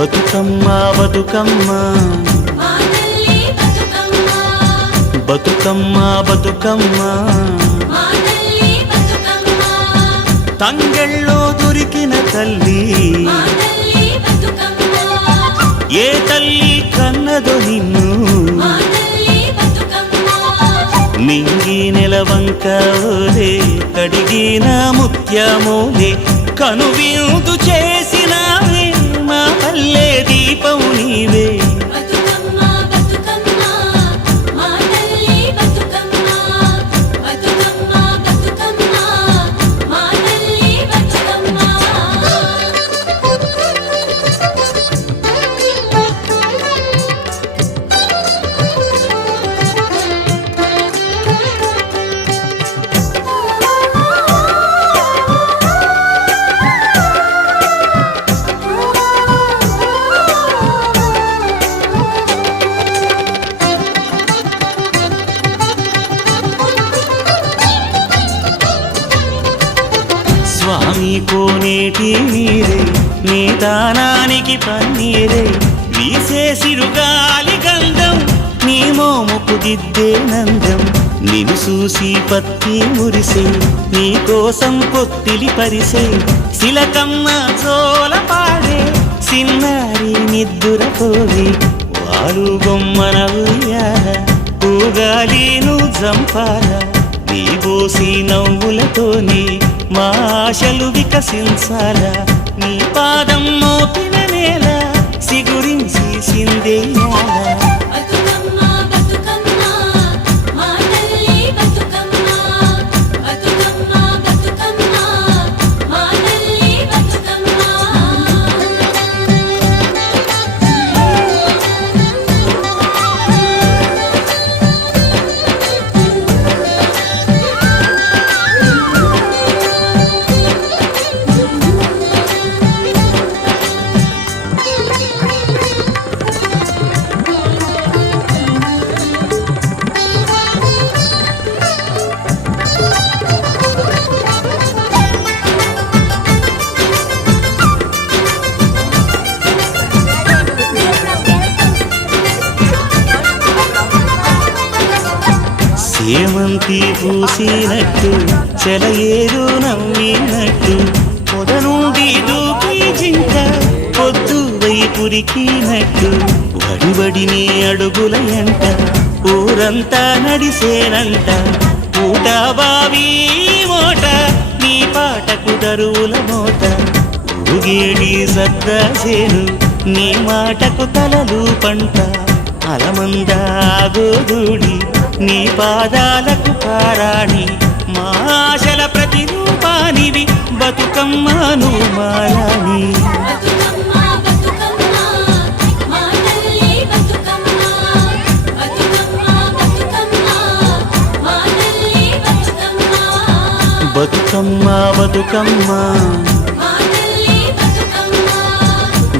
బతుకమ్మ బతుకమ్మ బతుకమ్మ బతుకమ్మ తంగెళ్ళో దొరికిన తల్లి ఏ తల్లి కన్నదో నిన్ను మింగి నెలవంక ఓలే కడిగిన ముత్యమోలే కనువిందు చేసినావే మా పల్లె దీపం నీవే స్వామి కోనేటి నీరే నీ దానానికి పన్నీరే వీసే సిరుగాలి గంధం నీ మోముకు దిద్దే నందం నిన్ను చూసి పత్తి మురిసే నీ కోసం పొత్తిలి పరిసే శిలకమ్మ చోల పాడే సిన్నారి నిద్దురపోవే వారు బొమ్మన ఉయ్యాల ఊగాలి నువ్వు జంపాల నీ బోసి నవ్వులతోని మా ఆశలు వికసించాలా నీ పాదం మోపిన నేల సిగురించి సిందేయాలా సేమంతి పూసినట్టు చెలయేరు నవ్వినట్టు పొద నుండి దూకి జింక పొద్దు వైపురికినట్టు వడివడి నీ అడుగుల ఎంట ఊరంతా నడిసేనంట పూట బావి మోట నీ పాటకు దరువుల మోత ఊగేడి సద్దాసేను నీ మాటకు తలలు పంట అలమందాగోదూడి నీ పాదాలకు పారాణి మా ఆశల ప్రతిరూపానివి బతుకమ్మను మారాణి బతుకమ్మ బతుకమ్మ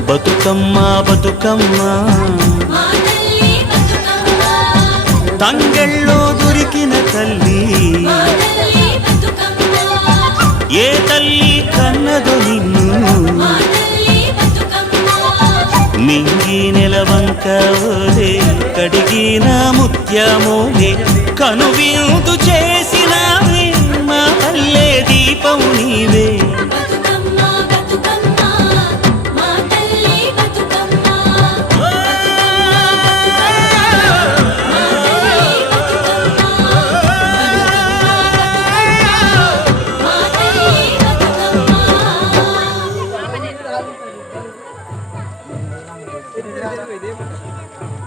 బతుకమ్మ బతుకమ్మ తంగెళ్ళో దొరికిన తల్లి ఏ తల్లి కన్నదో నిన్ను మింగి నెలవంక ఓలే కడిగిన ముత్యమోలే కనువిందు చేసినావే మా పల్లె దీపం నీవే Ini